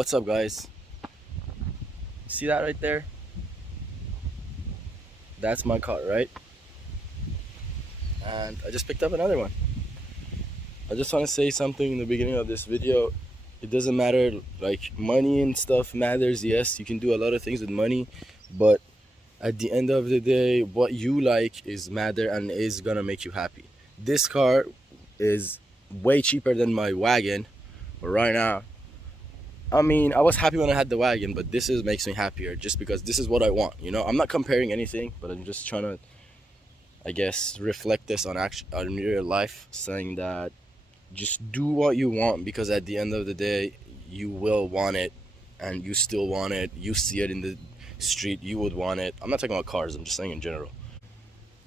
What's up, guys? See that right there? That's my car, right? And I just picked up another one. I just want to say something in the beginning of this video. It doesn't matter, like, money and stuff matters. Yes, you can do a lot of things with money, but at the end of the day, what you like is matter and is gonna make you happy. This car is way cheaper than my wagon, but right now, I mean, I was happy when I had the wagon, but makes me happier just because this is what I want. I'm not comparing anything, but I'm just trying to, I guess, reflect this on real life, saying that just do what you want, because at the end of the day, you will want it, and you still want it. You see it in the street, you would want it. I'm not talking about cars, I'm just saying in general.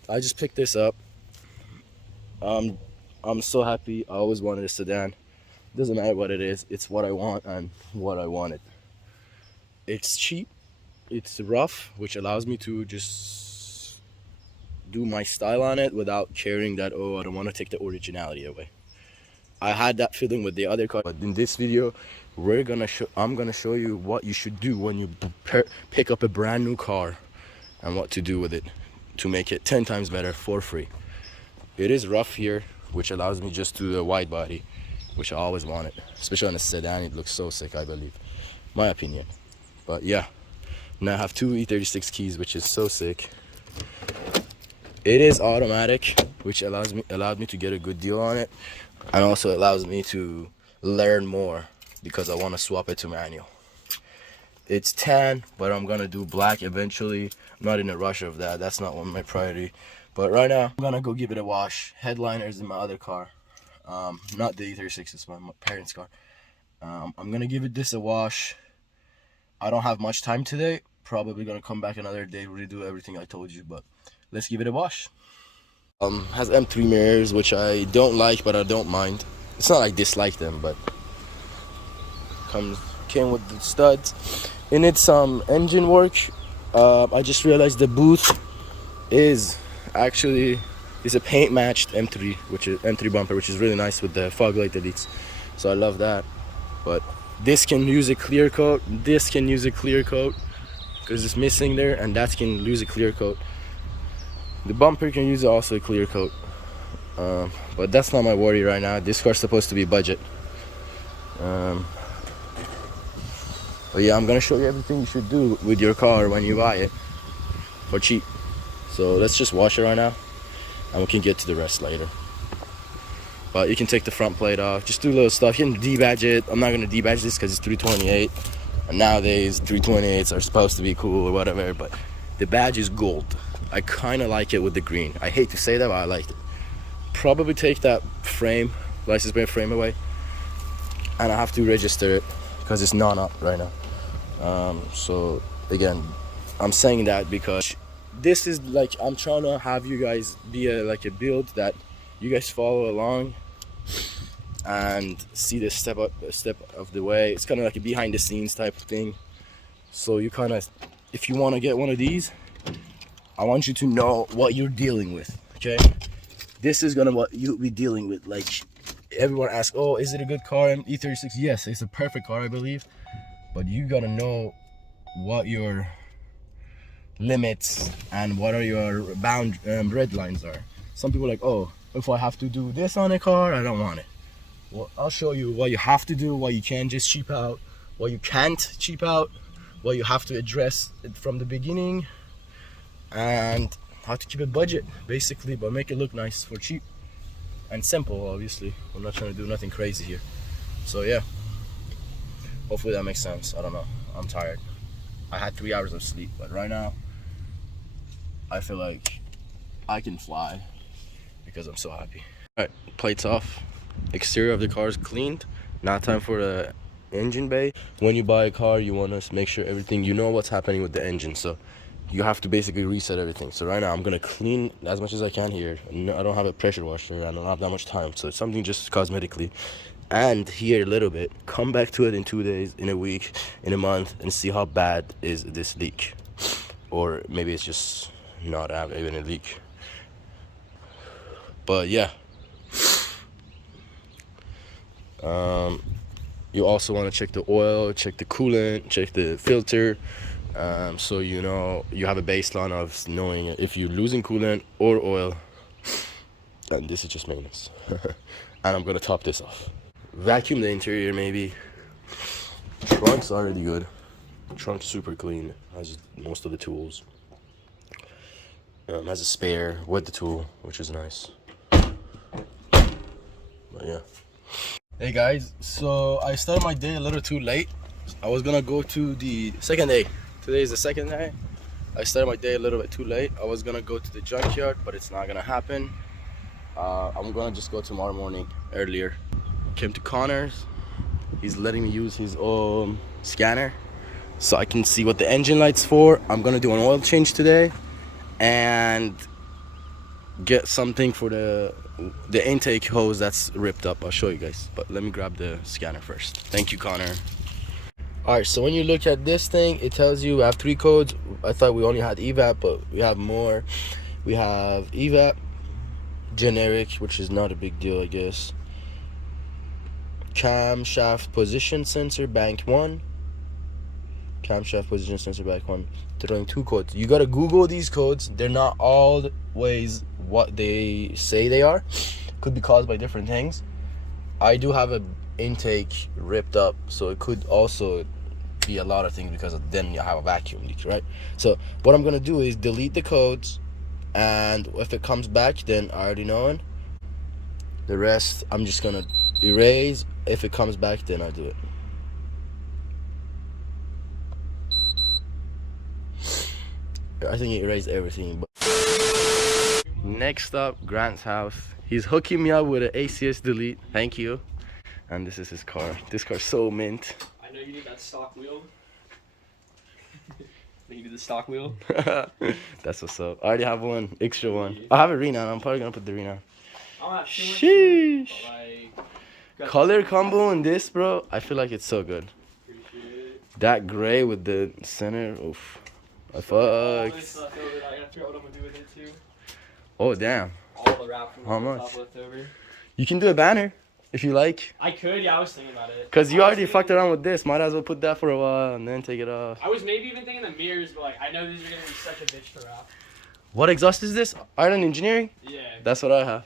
I just picked this up. I'm so happy. I always wanted a sedan. Doesn't matter what it is, it's what I want and what I wanted. It's cheap, it's rough, which allows me to just do my style on it without caring that, oh, I don't want to take the originality away. I had that feeling with the other car, but in this video, I'm gonna show you what you should do when you pick up a brand new car and what to do with it to make it 10 times better for free. It is rough here, which allows me just to do a wide body, which I always wanted, especially on a sedan. It looks so sick, I believe, my opinion. But yeah, now I have two E36 keys, which is so sick. It is automatic, which allowed me to get a good deal on it, and also allows me to learn more because I want to swap it to manual. It's tan, but I'm gonna do black eventually. I'm not in a rush of that. That's not one of my priority. But right now, I'm gonna go give it a wash. Headliner is in my other car. Not the E36, it's my parents' car. I'm gonna give this a wash. I don't have much time today. Probably gonna come back another day, redo everything I told you, but let's give it a wash. Has M3 mirrors, which I don't like, but I don't mind. It's not like I dislike them, but came with the studs. In its engine work, I just realized the booth is actually a paint matched M3, which is M3 bumper, which is really nice with the fog light elites. So I love that. But this can use a clear coat. This can use a clear coat because it's missing there, and that can use a clear coat. The bumper can use also a clear coat. But that's not my worry right now. This car's supposed to be budget. But yeah, I'm gonna show you everything you should do with your car when you buy it for cheap. So let's just wash it right now, and we can get to the rest later. But you can take the front plate off, just do little stuff. You can debadge it. I'm not gonna debadge this because it's 328, and nowadays 328s are supposed to be cool or whatever, but the badge is gold. I kind of like it with the green. I hate to say that, but I like it. Probably take that license plate frame away, and I have to register it because it's not up right now. So again, I'm saying that because this is like, I'm trying to have you guys be a build that you guys follow along and see the step of the way. It's kind of like a behind the scenes type of thing. So you kind of, if you want to get one of these, I want you to know what you're dealing with. Okay, this is gonna what you'll be dealing with. Like, everyone asks, oh, is it a good car? E36, yes, it's a perfect car, I believe, but you gotta know what your limits and what are your red lines are. Some people are like, oh, if I have to do this on a car, I don't want it. Well, I'll show you what you have to do, what you can just cheap out, what you can't cheap out, what you have to address from the beginning, and how to keep it budget, basically, but make it look nice for cheap and simple. Obviously, I'm not trying to do nothing crazy here. So yeah, hopefully that makes sense. I don't know, I'm tired. I had 3 hours of sleep, but right now I feel like I can fly because I'm so happy. All right, plates off. Exterior of the car is cleaned. Now time for the engine bay. When you buy a car, you want to make sure everything, you know what's happening with the engine, so you have to basically reset everything. So right now I'm gonna clean as much as I can here. I don't have a pressure washer, I don't have that much time, so it's something just cosmetically. And here a little bit, come back to it in 2 days, in a week, in a month, and see how bad is this leak. Or maybe it's just not even a leak. But yeah, You also want to check the oil, check the coolant, check the filter, so you know you have a baseline of knowing if you're losing coolant or oil. And this is just maintenance. And I'm gonna top this off. Vacuum the interior maybe. Trunk's already good. Trunk's super clean. Has most of the tools. Has a spare with the tool, which is nice. But yeah. Hey guys, so I started my day a little too late. I was gonna go to the second day. Today is the second day. I started my day a little bit too late. I was gonna go to the junkyard, but it's not gonna happen. I'm gonna just go tomorrow morning earlier. Came to Connor's. He's letting me use his scanner so I can see what the engine light's for. I'm gonna do an oil change today and get something for the intake hose that's ripped up. I'll show you guys, but let me grab the scanner first. Thank you, Connor. All right, so when you look at this thing, it tells you we have 3 codes. I thought we only had evap, but we have more. We have evap, generic, which is not a big deal, I guess. Camshaft position sensor bank 1. Camshaft position sensor bank 1. Throwing 2 codes. You gotta Google these codes. They're not always what they say they are. Could be caused by different things. I do have a intake ripped up, so it could also be a lot of things because then you have a vacuum leak, right? So what I'm gonna do is delete the codes, and if it comes back, then I already know it. The rest I'm just gonna erase. If it comes back, then I do it. I think it erased everything. But next up, Grant's house. He's hooking me up with an ACS delete. Thank you. And this is his car. This car's so mint. I know you need that stock wheel. You need the stock wheel. That's what's up. I already have one, extra one. I have a renown. I'm probably gonna put the renown. Sheesh. Color combo in this, bro. I feel like it's so good. That gray with the center. Oof. I fucked. Oh damn. All the wrap from How the much? top left over. You can do a banner if you like. I could, yeah, I was thinking about it. Cause you already fucked around with this. Might as well put that for a while and then take it off. I was maybe even thinking the mirrors, but like I know these are gonna be such a bitch to wrap. What exhaust is this? Ireland Engineering? Yeah. That's what I have.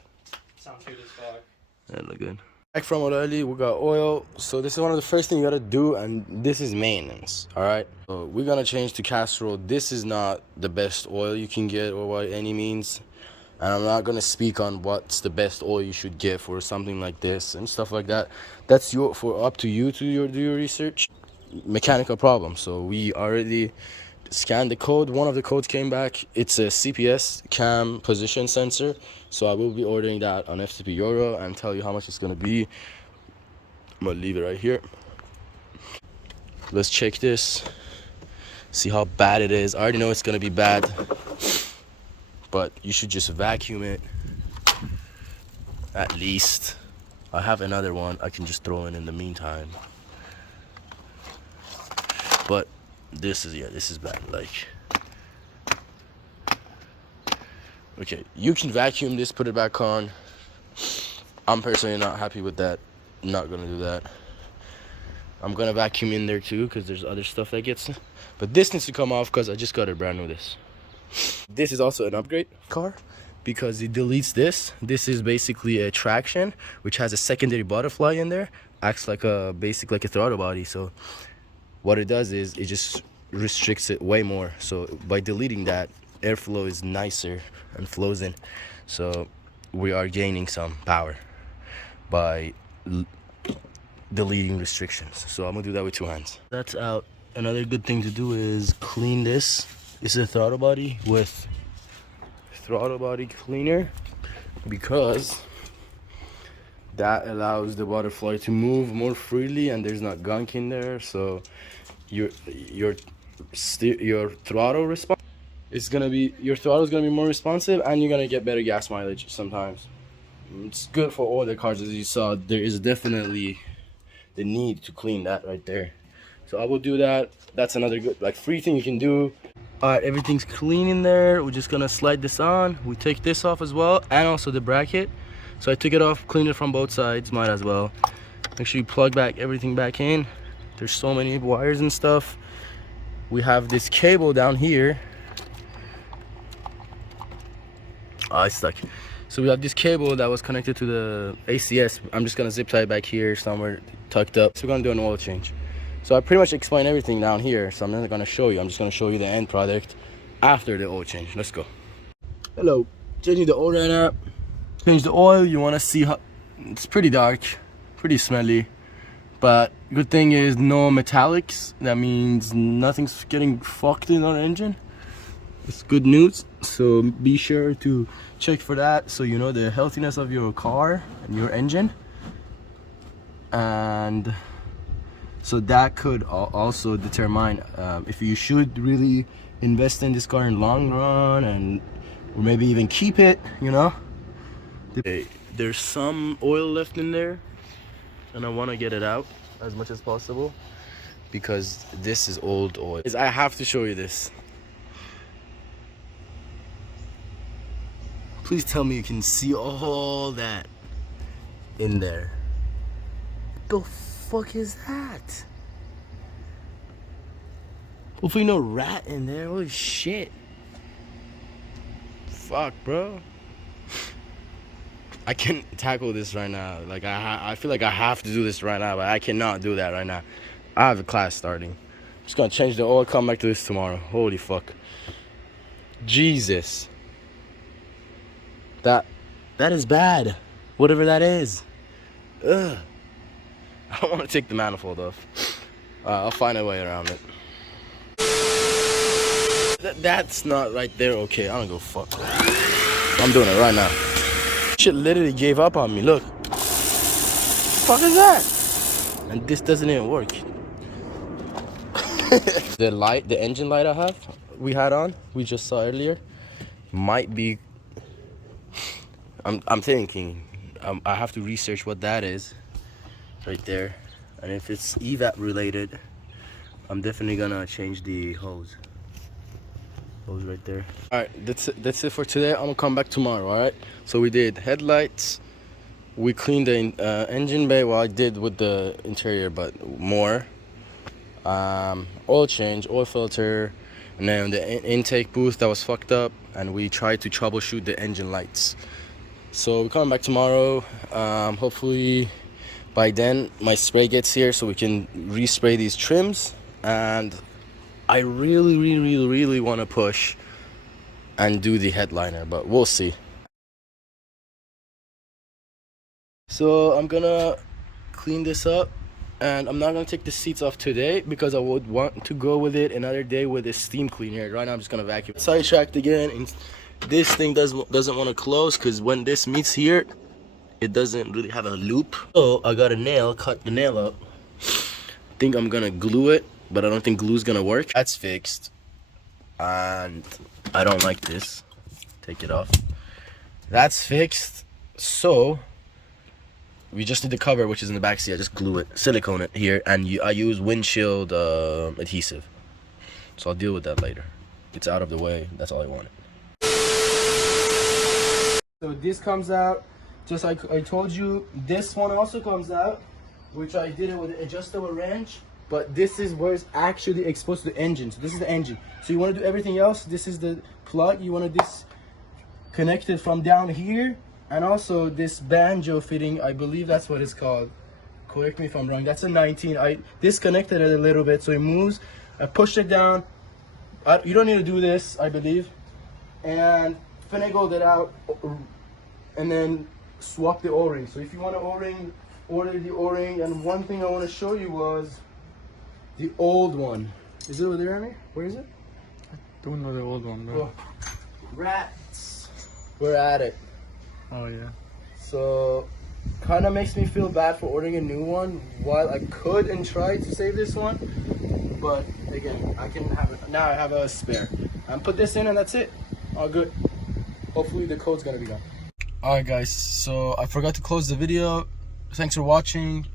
Sounds good as fuck. That look good. Back from it early, we got oil. So this is one of the first things you gotta do, and this is maintenance. All right. So we're gonna change to Castrol. This is not the best oil you can get or by any means, and I'm not gonna speak on what's the best oil you should get for something like this and stuff like that. That's up to you to do your research. Mechanical problem. So we already scanned the code. One of the codes came back. It's a CPS cam position sensor, so I will be ordering that on FTP Euro and tell you how much it's gonna be. I'm gonna leave it right here. Let's check this, see how bad it is. I already know it's gonna be bad, but you should just vacuum it at least. I have another one I can just throw in the meantime, but this is bad. Like, okay, you can vacuum this, put it back on. I'm personally not happy with that. Not gonna do that. I'm gonna vacuum in there too because there's other stuff that gets, but this needs to come off because I just got a brand new this. This is also an upgrade car because it deletes this. This is basically a traction which has a secondary butterfly in there, acts like a like a throttle body. So what it does is it just restricts it way more. So by deleting that, airflow is nicer and flows in. So we are gaining some power by deleting restrictions. So I'm gonna do that with 2 hands. That's out. Another good thing to do is clean this. This is a throttle body with throttle body cleaner, because that allows the butterfly to move more freely and there's not gunk in there. So your throttle response is gonna be, your throttle is gonna be more responsive, and you're gonna get better gas mileage sometimes. It's good for all the cars. As you saw, there is definitely the need to clean that right there. So I will do that. That's another good free thing you can do. All right, everything's clean in there. We're just gonna slide this on. We take this off as well, and also the bracket. So I took it off, cleaned it from both sides, might as well. Make sure you plug back everything back in. There's so many wires and stuff. We have this cable down here. Oh, it's stuck. So we have this cable that was connected to the ACS. I'm just gonna zip tie it back here somewhere tucked up. So we're gonna do an oil change. So I pretty much explained everything down here. So I'm not gonna show you. I'm just gonna show you the end product after the oil change. Let's go. Hello, changing the oil right now. Change the oil. You wanna see how it's pretty dark, pretty smelly. But good thing is no metallics. That means nothing's getting fucked in our engine. It's good news. So be sure to check for that so you know the healthiness of your car and your engine. And so that could also determine if you should really invest in this car in long run, and or maybe even keep it, you know. There's some oil left in there and I want to get it out as much as possible because this is old oil. I have to show you this. Please tell me you can see all that in there. What the fuck is that? Hopefully no rat in there. Holy shit. Fuck, bro. I can't tackle this right now. Like I feel like I have to do this right now, but I cannot do that right now. I have a class starting. I'm just gonna change the oil, come back to this tomorrow. Holy fuck. Jesus. That is bad. Whatever that is. Ugh. I don't want to take the manifold off. I'll find a way around it. That's not right there. Okay, I don't go fuck. I'm doing it right now. Shit literally gave up on me. Look. Fuck is that? And this doesn't even work. The light, the engine light we had on, we just saw earlier, might be. I'm thinking. I have to research what that is. Right there, and if it's evap related, I'm definitely gonna change the hose right there. All right, that's it for today. I'm gonna come back tomorrow. All right, so we did headlights, we cleaned the engine bay. Well, I did with the interior, but more oil change, oil filter, and then the intake booth that was fucked up, and we tried to troubleshoot the engine lights. So we're coming back tomorrow. Hopefully by then my spray gets here so we can respray these trims, and I really want to push and do the headliner, but we'll see. So I'm gonna clean this up, and I'm not gonna take the seats off today because I would want to go with it another day with a steam cleaner. Right now I'm just gonna vacuum. Sidetracked again, and this thing doesn't want to close because when this meets here, it doesn't really have a loop. So I got a nail, cut the nail up. Think I'm gonna glue it, but I don't think glue's gonna work. That's fixed, and I don't like this. Take it off. That's fixed. So we just need the cover, which is in the back seat. I just glue it, silicone it here, and I use windshield adhesive. So I'll deal with that later. It's out of the way. That's all I wanted. So this comes out. Just like I told you, this one also comes out, which I did it with an adjustable wrench, but this is where it's actually exposed to the engine. So this is the engine. So you want to do everything else. This is the plug. You want to disconnect it from down here, and also this banjo fitting, I believe that's what it's called. Correct me if I'm wrong. That's a 19. I disconnected it a little bit so it moves. I pushed it down. You don't need to do this, I believe, and finagled it out, and then swap the O-ring. So if you want an O-ring, order the O-ring. And one thing I want to show you was the old one. Is it over there, Amir? Where is it? I don't know the old one, bro. Oh, rats. We're at it. Oh yeah. So kind of makes me feel bad for ordering a new one while I could and try to save this one, but again, I can have it now. I have a spare and put this in, and that's it. All good. Hopefully the code's gonna be done. Alright guys, so I forgot to close the video. Thanks for watching.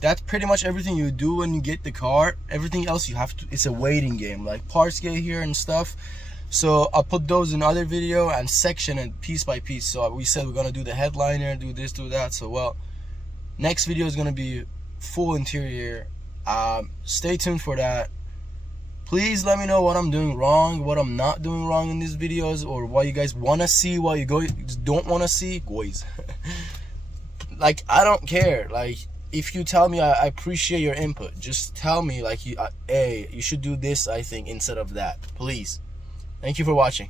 That's pretty much everything you do when you get the car. Everything else you have to, it's a waiting game, like parts get here and stuff. So I'll put those in other video and section it piece by piece. So we said we're gonna do the headliner, do this, do that. So well, Next video is gonna be full interior. Stay tuned for that. Please let me know what I'm doing wrong, what I'm not doing wrong in these videos, or what you guys want to see, what you don't want to see. Boys. Like, I don't care. Like, if you tell me, I appreciate your input. Just tell me, like, hey, you should do this, I think, instead of that. Please. Thank you for watching.